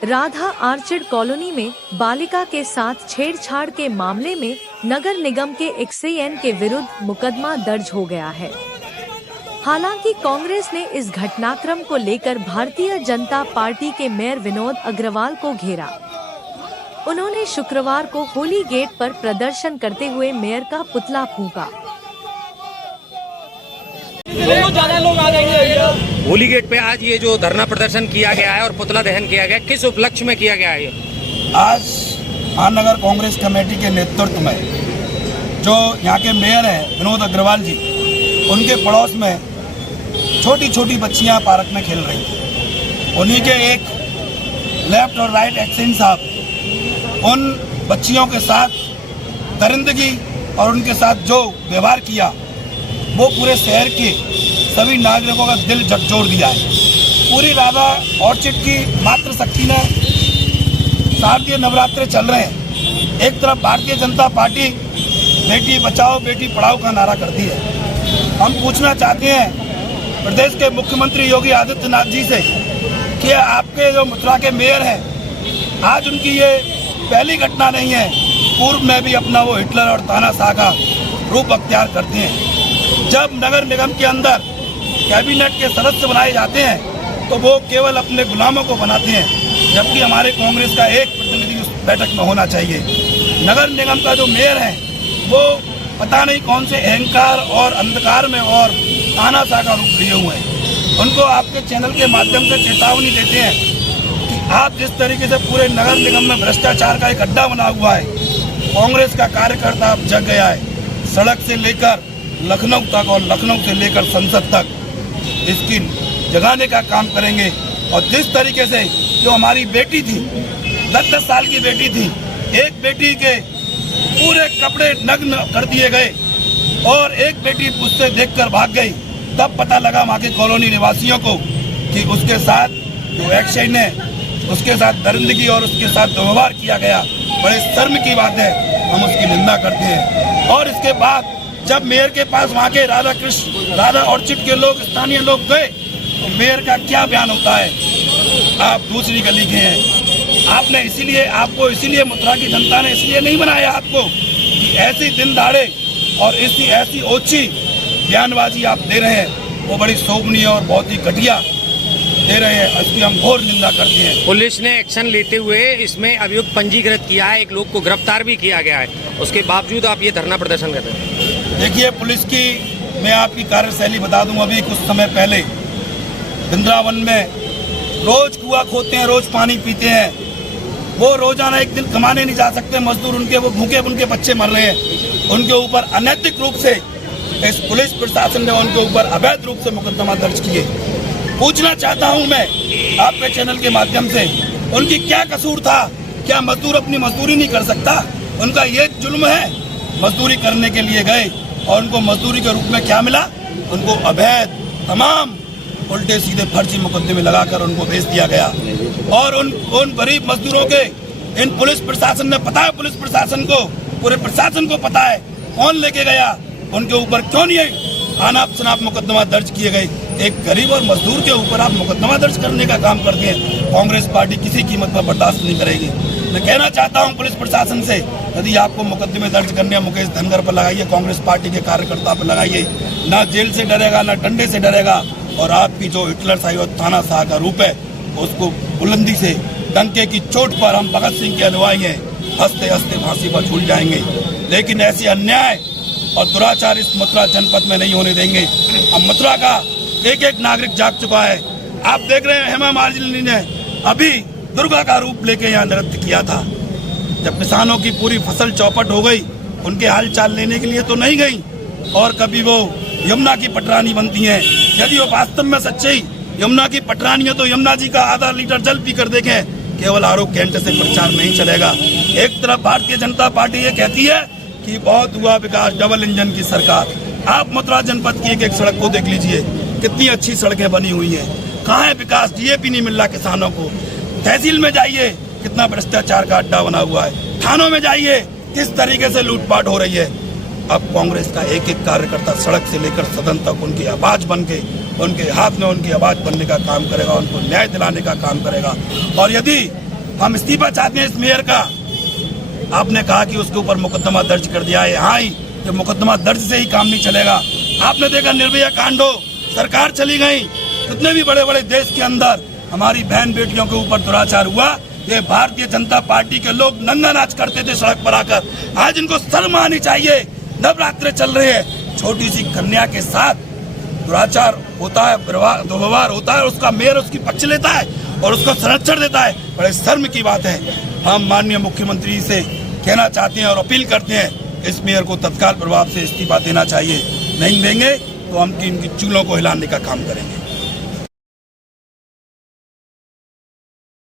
Radha Archid colony में बालिका के साथ छेड़छाड़ के मामले में नगर निगम के एक्सएन के विरुद्ध मुकदमा दर्ज हो गया है। हालांकि कांग्रेस ने इस घटनाक्रम को लेकर भारतीय जनता पार्टी के मेयर विनोद अग्रवाल को घेरा। उन्होंने शुक्रवार को होली गेट पर प्रदर्शन करते हुए मेयर का पुतला फूंका। होली गेट पे आज ये जो धरना प्रदर्शन किया गया है और पुतला दहन किया गया, किस उपलक्ष्य में किया गया है? आज महानगर कांग्रेस कमेटी के नेतृत्व में जो यहाँ के मेयर हैं विनोद अग्रवाल जी, उनके पड़ोस में छोटी छोटी बच्चियाँ पार्क में खेल रही थी। उन्हीं के एक लेफ्ट और राइट एक्शन साहब उन बच्चियों के साथ दरिंदगी और उनके साथ जो व्यवहार किया वो पूरे शहर के सभी नागरिकों का दिल झकझोर दिया है। पूरी राधा ऑर्चिड की मातृशक्ति ने शारदीय नवरात्रे चल रहे हैं। एक तरफ भारतीय जनता पार्टी बेटी बचाओ बेटी पढ़ाओ का नारा करती है। हम पूछना चाहते हैं प्रदेश के मुख्यमंत्री योगी आदित्यनाथ जी से कि आपके जो मथुरा के मेयर हैं, आज उनकी ये पहली घटना नहीं है, पूर्व में भी अपना वो हिटलर और तानाशाह का रूप अख्तियार करते हैं। जब नगर निगम के अंदर कैबिनेट के सदस्य बनाए जाते हैं तो वो केवल अपने गुलामों को बनाते हैं, जबकि हमारे कांग्रेस का एक प्रतिनिधि उस बैठक में होना चाहिए। नगर निगम का जो मेयर है वो पता नहीं कौन से अहंकार और अंधकार में और तानाशाह का रूप लिए हुए हैं। उनको आपके चैनल के माध्यम से चेतावनी देते हैं कि आप जिस तरीके से पूरे नगर निगम में भ्रष्टाचार का एक अड्डा बना हुआ है, कांग्रेस का कार्यकर्ता अब जग गया है। सड़क से लेकर लखनऊ तक और लखनऊ से लेकर संसद तक इसकी जगाने का काम करेंगे। और जिस तरीके से जो हमारी बेटी थी, 10-10 साल की बेटी थी, एक बेटी के पूरे कपड़े नग्न कर दिए गए और एक बेटी उससे देखकर भाग गई, तब पता लगा वहाँ के कॉलोनी निवासियों को कि उसके साथ जो एक्शन है, उसके साथ दरिंदगी और उसके साथ व्यवहार किया गया। बड़े शर्म की बात है, हम उसकी निंदा करते हैं। और इसके बाद जब मेयर के पास वहाँ के राधा ऑर्चिड के लोग, स्थानीय लोग गए, तो मेयर का क्या बयान होता है, आप दूसरी गली के हैं, आपने आपको इसीलिए मथुरा की जनता ने इसलिए नहीं बनाया आपको कि ऐसी दिन दाड़े और ऐसी ओछी बयानबाजी आप दे रहे हैं, वो बड़ी शोभनीय और बहुत ही घटिया दे रहे हैं। इसकी हम घोर निंदा करते हैं। पुलिस ने एक्शन लेते हुए इसमें अभियुक्त पंजीकृत किया है, एक लोग को गिरफ्तार भी किया गया है, उसके बावजूद आप ये धरना प्रदर्शन कर रहे हैं। देखिए, पुलिस की मैं आपकी कार्यशैली बता दूं। अभी कुछ समय पहले वृंदावन में रोज कुआं खोदते हैं, रोज पानी पीते हैं, वो रोजाना एक दिन कमाने नहीं जा सकते मजदूर, उनके वो भूखे उनके बच्चे मर रहे हैं। उनके ऊपर अनैतिक रूप से इस पुलिस प्रशासन ने उनके ऊपर अवैध रूप से मुकदमा दर्ज किए। पूछना चाहता हूं मैं आपके चैनल के माध्यम से, उनकी क्या कसूर था? क्या मजदूर अपनी मजदूरी नहीं कर सकता? उनका ये जुल्म है, मजदूरी करने के लिए गए और उनको मजदूरी के रूप में क्या मिला? उनको अवैध तमाम उल्टे सीधे फर्जी मुकदमे लगाकर उनको भेज दिया गया। और उन गरीब मजदूरों के इन पुलिस प्रशासन ने, पता है पुलिस प्रशासन को, पूरे प्रशासन को पता है कौन लेके गया, उनके ऊपर क्यों नहीं अनाप शनाप मुकदमा दर्ज किए गए? एक गरीब और मजदूर के ऊपर आप मुकदमा दर्ज करने का काम करते हैं। कांग्रेस पार्टी किसी कीमत पर बर्दाश्त नहीं करेगी। मैं कहना चाहता हूं पुलिस प्रशासन से, यदि आपको मुकदमे दर्ज करने हैं, मुकेश धनगर पर लगाइए, कांग्रेस पार्टी के कार्यकर्ता पर लगाइए। ना जेल से डरेगा, ना डंडे से डरेगा। और आपकी जो हिटलरशाही और तानाशाह का रूप है, उसको बुलंदी से डंके की चोट पर हम भगत सिंह के अनुयायी हैं, हंसते हंसते फांसी पर झूल जाएंगे। लेकिन ऐसी अन्याय और दुराचार इस मथुरा जनपद में नहीं होने देंगे। अब मथुरा का एक एक नागरिक जाग चुका है। आप देख रहे हैं हेमा मालिनी ने अभी दुर्गा का रूप लेके यहाँ नृत्य किया था। जब किसानों की पूरी फसल चौपट हो गई, उनके हाल चाल लेने के लिए तो नहीं गई, और कभी वो यमुना की पटरानी बनती हैं। यदि वो वास्तव में सच्ची यमुना की पटरानी है तो यमुना जी का आधा लीटर जल पी कर देखें, केवल आरोप कैंटे से प्रचार नहीं चलेगा। एक तरफ भारतीय जनता पार्टी ये कहती है कि बहुत हुआ विकास, डबल इंजन की सरकार। आप मथुरा जनपद की एक एक सड़क को देख लीजिए, कितनी अच्छी सड़कें बनी हुई हैं। कहाँ है विकास? डीएपी नहीं मिल रहा किसानों को। तहसील में जाइए, कितना भ्रष्टाचार का अड्डा बना हुआ है। थानों में जाइए, किस तरीके से लूटपाट हो रही है। अब कांग्रेस का एक एक कार्यकर्ता सड़क से लेकर सदन तक उनकी आवाज बन के, उनके हाथ में उनकी आवाज बनने का काम करेगा, उनको न्याय दिलाने का काम करेगा। और यदि हम इस्तीफा चाहते हैं इस मेयर का। आपने कहा कि उसके ऊपर मुकदमा दर्ज कर दिया है। हाँ ही, ये मुकदमा दर्ज से ही काम नहीं चलेगा। आपने देखा निर्भया कांड हो, सरकार चली गई, कितने भी बड़े बड़े देश के अंदर हमारी बहन बेटियों के ऊपर दुराचार हुआ। ये भारतीय जनता पार्टी के लोग नंगा नाच करते थे सड़क पर आकर। आज इनको शर्म आनी चाहिए। नवरात्रे चल रहे हैं, छोटी सी कन्या के साथ दुराचार होता है, दुर्व्यवहार होता है, उसका मेयर उसकी पक्ष लेता है और उसको संरक्षण देता है। बड़े शर्म की बात है। हम माननीय मुख्यमंत्री से कहना चाहते हैं और अपील करते हैं, इस मेयर को तत्काल प्रभाव से इस्तीफा देना चाहिए। नहीं देंगे तो हम इनकी चूल्हों को हिलाने का काम करेंगे।